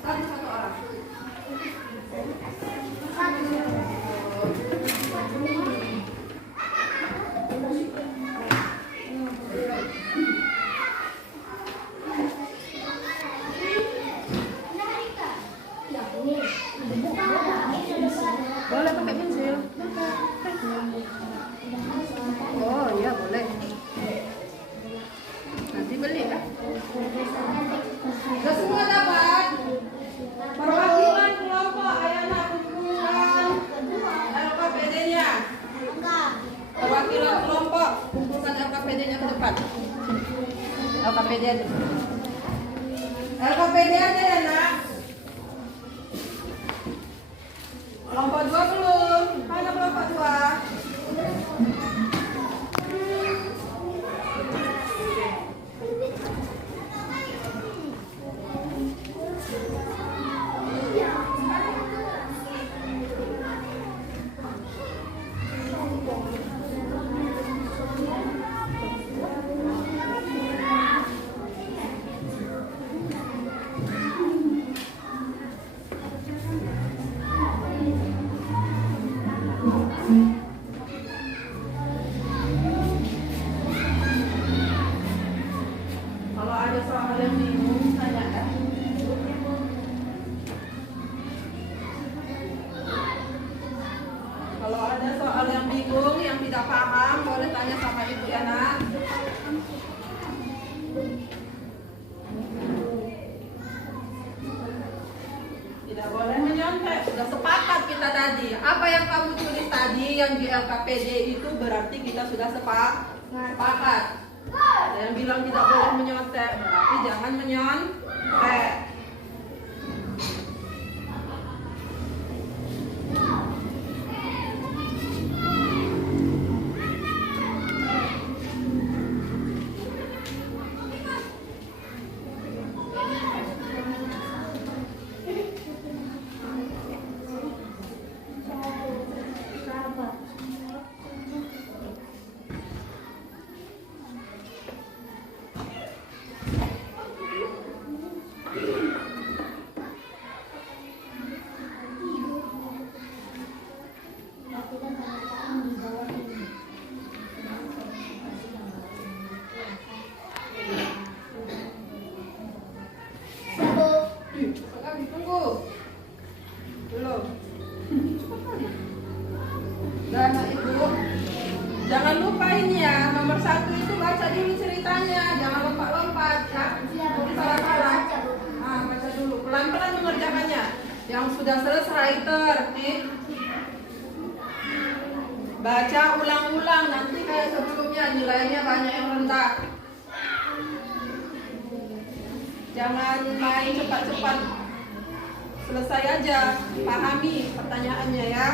Satu orang. Boleh pakai pensil. Oh iya boleh. Nanti beli ya. Sudah semua dapat. Perwakilan kelompok Ayana kumpulkan LKPD-nya. Perwakilan kelompok kumpulkan LKPD-nya ke depan. LKPD aja ya nak. Kelompok 2 belum. Mana kelompok 2? ada soal yang bingung, yang tidak paham, boleh tanya sama ibu ya nak. Tidak boleh menyontek, sudah sepakat kita tadi. Apa yang kamu tulis tadi yang di LKPD itu berarti kita sudah sepakat. Ada yang bilang tidak boleh menyontek, berarti jangan menyontek. Kami tunggu. Belum. Cepat kali. Dan ibu, jangan lupa ini ya, nomor 1 itu baca dulu ceritanya, jangan lompat-lompat ya. Nanti salah-salah. Ah, baca dulu, pelan-pelan mengerjakannya. Yang sudah selesai nih. Baca ulang-ulang, nanti kayak sebelumnya nilainya banyak yang rendah. Jangan main cepat-cepat. Selesai aja, pahami pertanyaannya ya.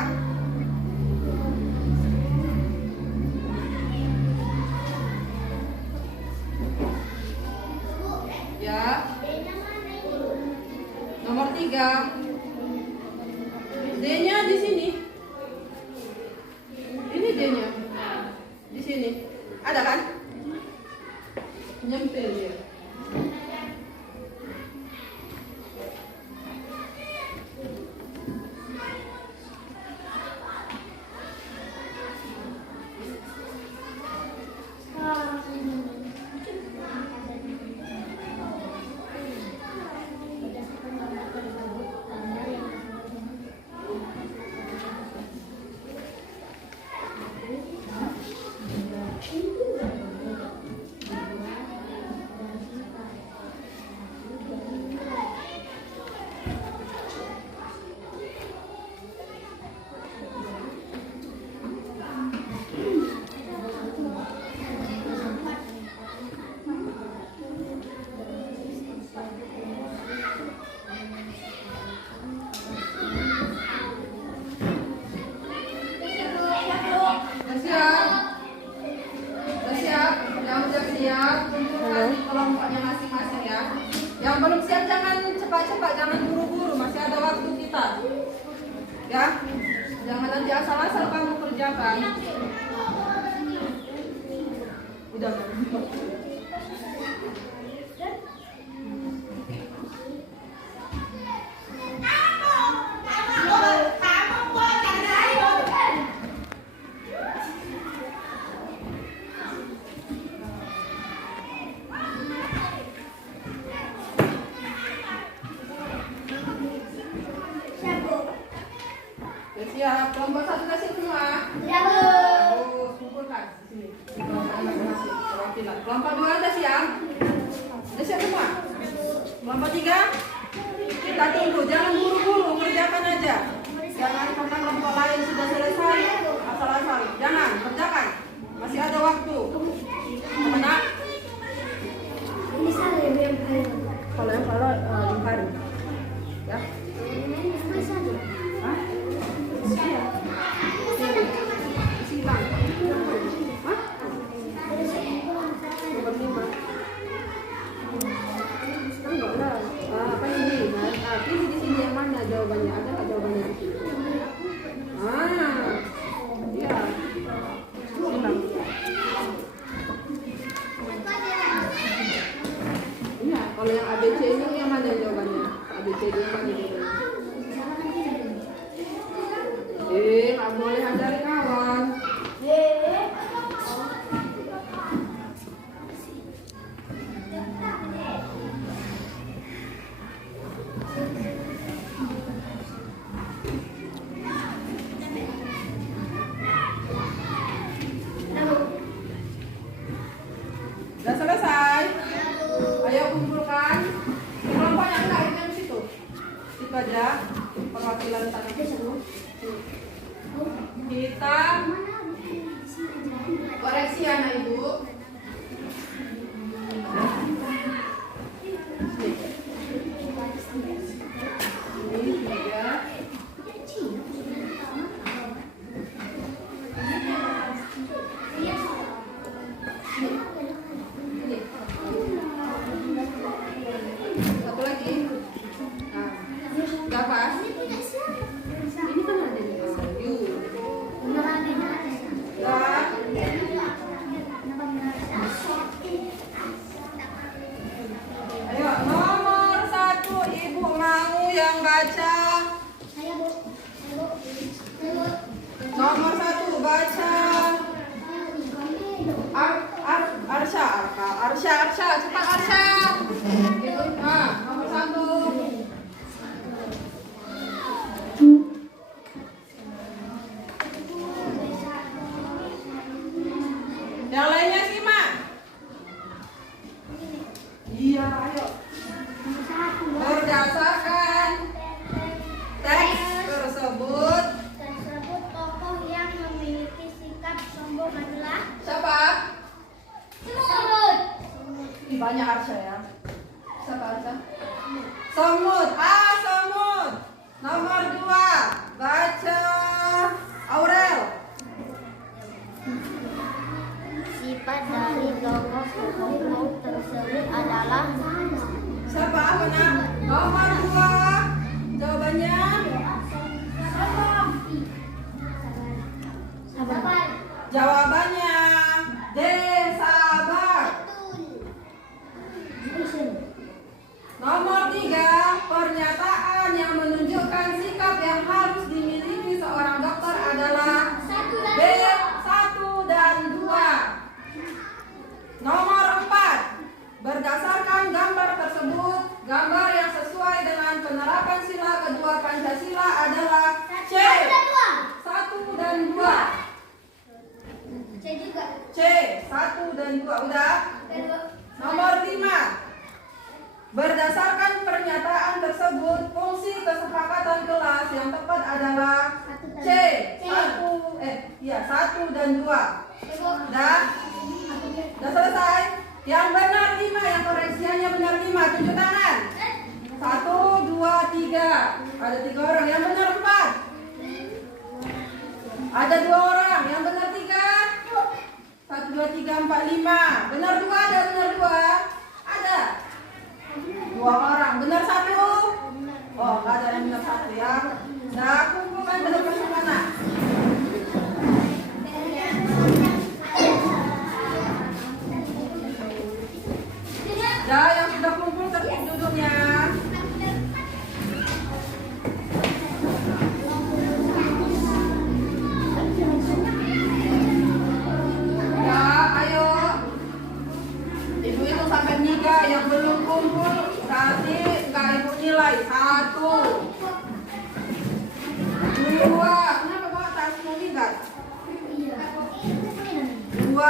Ya. Nomor 3. D-nya di sini. Ini D-nya. Di sini. Ada kan? Nyempil dia. Kelompoknya masing-masing ya. Yang belum siap jangan cepat-cepat, jangan buru-buru, masih ada waktu kita. Ya, jangan nanti asal-asal kamu kerjakan. Udah. Siap, kelompok 1 kasih semua. Bagus, kumpulkan di sini. Perwakilan. Kelompok 2 udah siap? Udah siap semua? Kelompok 3? Kita tunggu, jangan buru-buru, kerjakan aja. Jangan karena kelompok lain sudah selesai, asal-asal. Jangan, kerjakan. Masih ada waktu. Mana? Ini salah yang Kalau lingkarin. Ya. Hah? Silang. Hah? Nomor 5. Enggak lah. Apa ini? Pilih di sini yang mana jawabannya. Ada nggak jawabannya di sini? ada perwakilan tanahku. Kita koreksi anak ibu. Ini 3. Satu lagi. Nah, nggak pas. Ini kan ada di you. Ayo, nomor 1 ibu mau yang baca. Nomor 1 baca. Arsha, cepat Arsha. Nah, nomor 1. Yang lainnya simak. Iya, ayo. Berdasarkan teks tersebut, tokoh yang memiliki sikap sombong adalah siapa? Semut. Ih, banyak Arsha ya. Siapa Arsha? Semut. Semut. Nomor 2 baca Aurel. Sifat dari tokoh tersebut adalah Siapa? Mana? Nomor 2. Jawabannya sabar. jawabannya D. Sabar. Nomor 3 pernyataan yang menunjukkan sikap yang harus dimiliki seorang dokter adalah B. 1 dan 2. Nomor 4 berdasarkan gambar tersebut, gambar yang sesuai dengan penerapan sila kedua Pancasila adalah C. 1 dan 2. C juga. C. 1 dan 2. Udah? Nomor 5 berdasarkan pernyataan tersebut, fungsi kesepakatan kelas yang tepat adalah C. 1 dan 2. Udah? Udah selesai? Yang benar 5, yang koreksiannya benar 5. Tunjuk tangan. 1, 2, 3. Ada 3 orang. Yang benar 4. Ada 2 orang. Yang benar 3. 1, 2, 3, 4, 5. Benar 2 ada, benar 2. Ada 2 orang. Benar 1. Oh, nggak ada yang benar 1 ya. Nah, kumpulkan benar mana? Ya, yang sudah kumpul tertib duduknya. Ya, ayo. Ibu itu sampai 3. Yang belum kumpul tadi nggak ibu nilai. 1, 2. Kenapa bawa tasmu ligat? 2.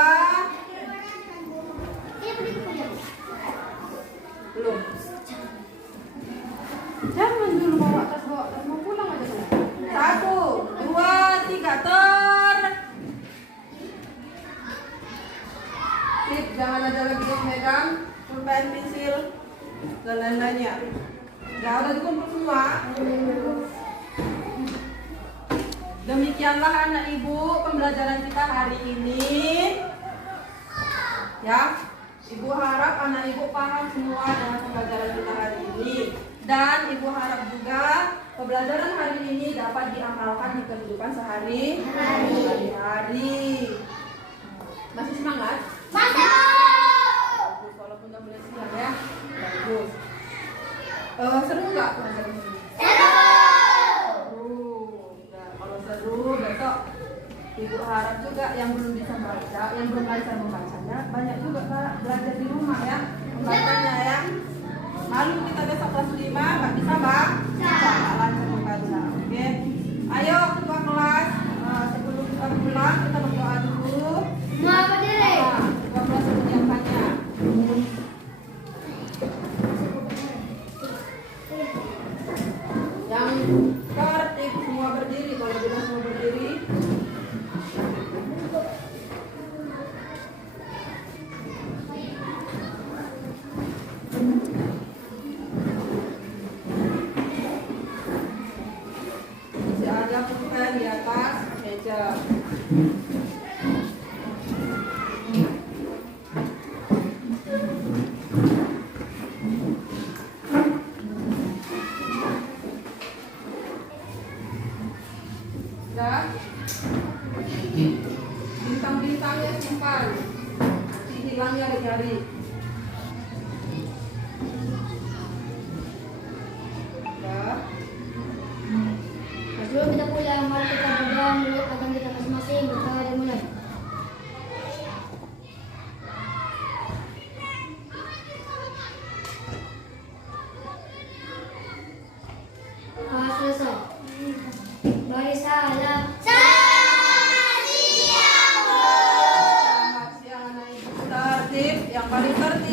Belum. Jangan dulu bawa tas mau pulang aja dulu. 1, 2, 3 Sip, jangan ada lagi yang megang pulpen, pensil dan lain-lainnya. Ya udah dikumpul semua. Demikianlah anak ibu pembelajaran kita hari ini. Ya. Ibu harap anak ibu paham semua dengan pembelajaran kita hari ini. Dan ibu harap juga pembelajaran hari ini dapat diamalkan di kehidupan sehari-hari. Masih semangat? Bagus, walaupun udah mulai siang ya. Bagus. Seru nggak pelajaran ini? Seru. Nah, kalau seru besok ibu harap juga yang belum bisa baca, yang belum lancar membacanya, banyak juga Kak belajar di rumah ya, membacanya ya. Malu kita besok kelas 5 nggak bisa Bang? Nggak lancar membaca, oke? Ayo ketua kelas, sebelum kita pulang kita berdoa dulu. Mau berdiri. Ketua kelas menyiapkannya. Yang bintang-bintangnya simpan. Nanti hilang nyari-nyari. Ya. Sebelum kita pulang, mari kita berdoa menurut agama kita masing-masing. Berdoa dan mulai. Selesai. Bari salam. Selamat siang anak ibu. Tertib, yang paling tertib